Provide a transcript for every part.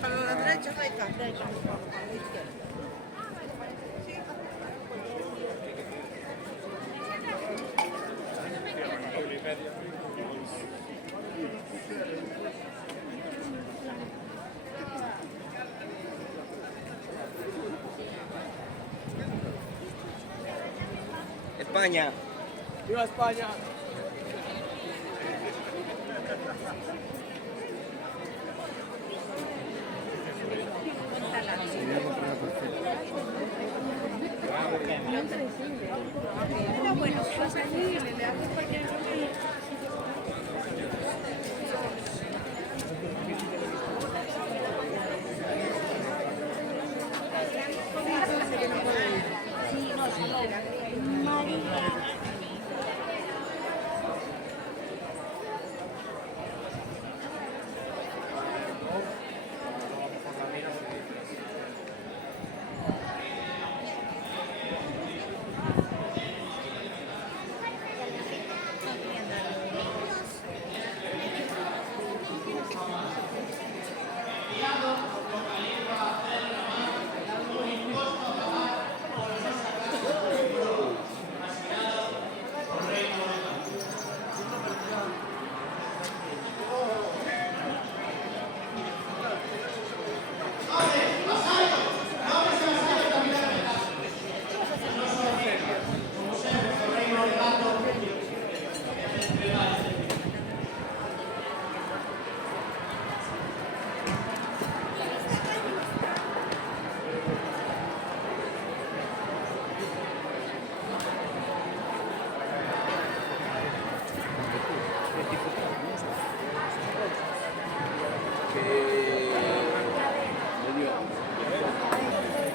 Para la derecha, recta. A la izquierda. España. ¡Viva España! Bueno, pues allí le haces cualquier cosa.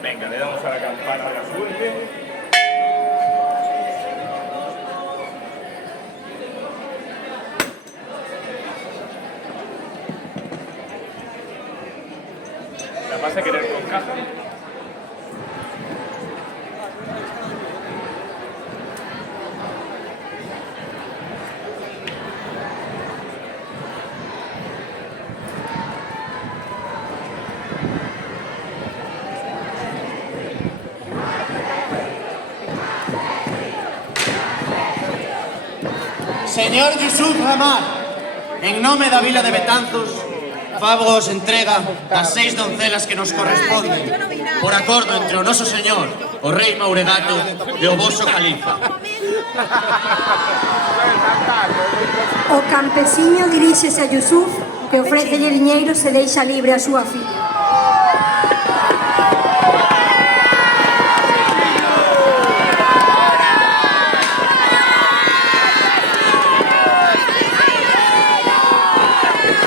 Venga, le damos a la campana de la suerte. ¿La vas a querer con caja? Señor Yusuf Hamad, en nome da vila de Betanzos, favos entrega das 6 doncelas que nos corresponden, por acordo entre o noso señor, o rei Mauregato, e o voso califa. O campesiño diríxese a Yusuf, que ofrécelle diñeiro se deixa libre a súa filla.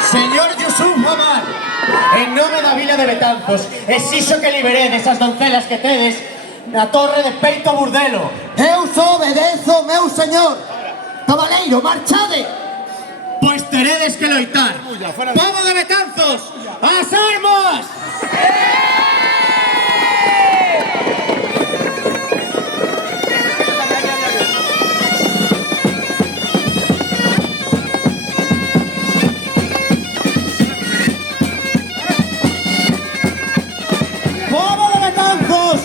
Señor Yusuf Hamad, en nome da vila de Betanzos, exixo que liberedes as doncelas que tedes na torre de Peito Burdelo. Eu só obedezo, meu señor. Cabaleiro, marchade! pois teredes que loitar. Pobo de Betanzos, ¡as armas! ¡Pobo de Betanzos,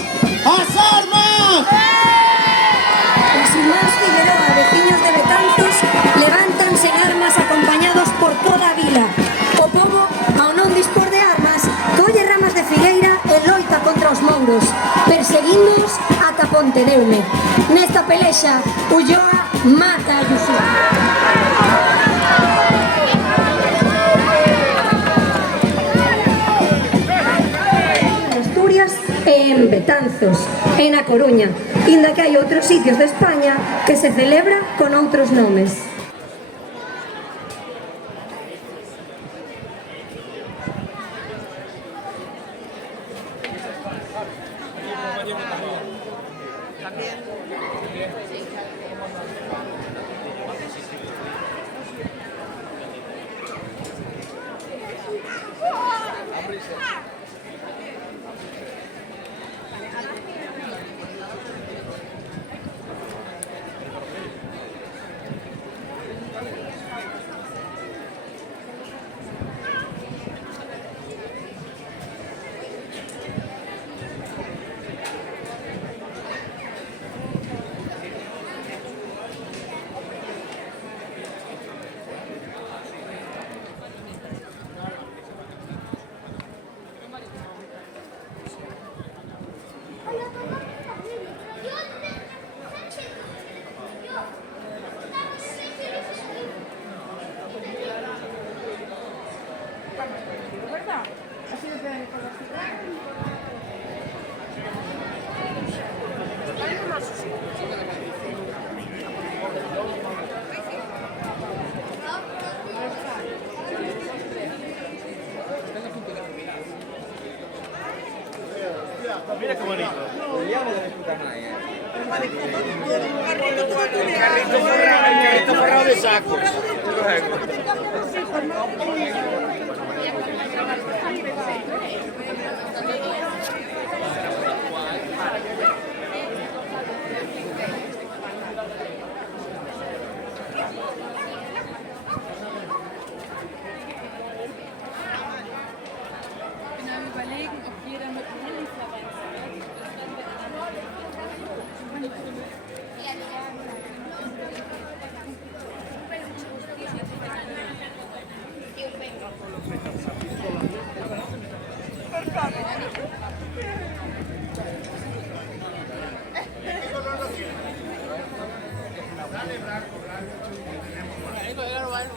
¡as armas! Os irmáns Figueroa, veciños de Betanzos, levántanse en armas acompañados por toda a vila. O pobo, ao non dispor de armas, colle ramas de figueira e loita contra os mouros, perseguíndoos ata Pontedeume. Nesta pelexa, Ulloa mata a Yusuf. Asturias e en Betanzos, e na Coruña, inda que hai outros sitios de España que se celebra con outros nomes. Mira qué bonito. Vogliamo delle puta mai, El carrito forrado de sacos. Ich bin am Überlegen, ob jeder mit Lilly-Verwand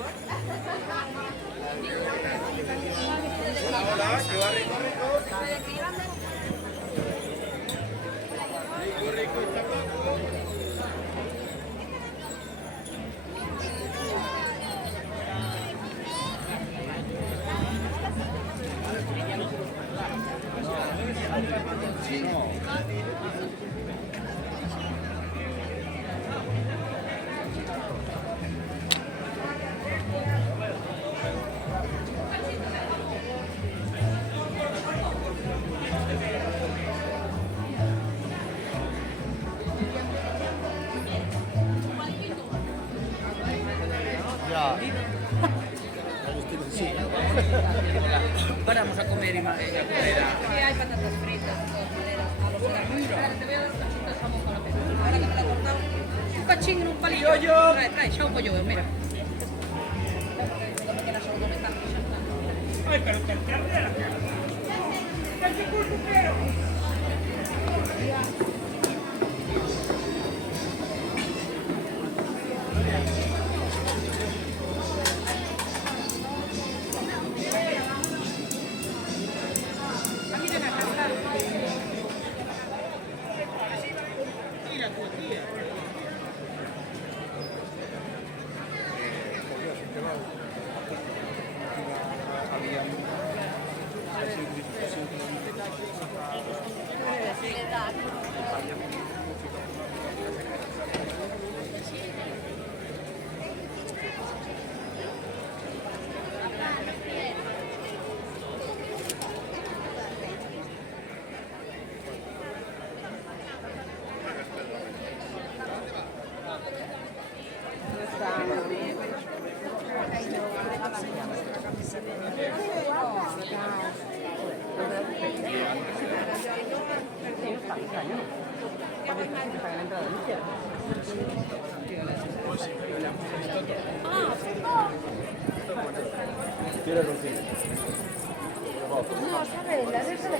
Vamos a comer y más. Sí, hay patatas fritas de todas maneras. A los granos. Te voy a dar un cachito de jamón con la pena. Ahora que me la he cortado. Un cachín en un palillo. Trae, trae, xa o pollo, mira. Ay, pero te entera. No, ¿sabes? La de esa de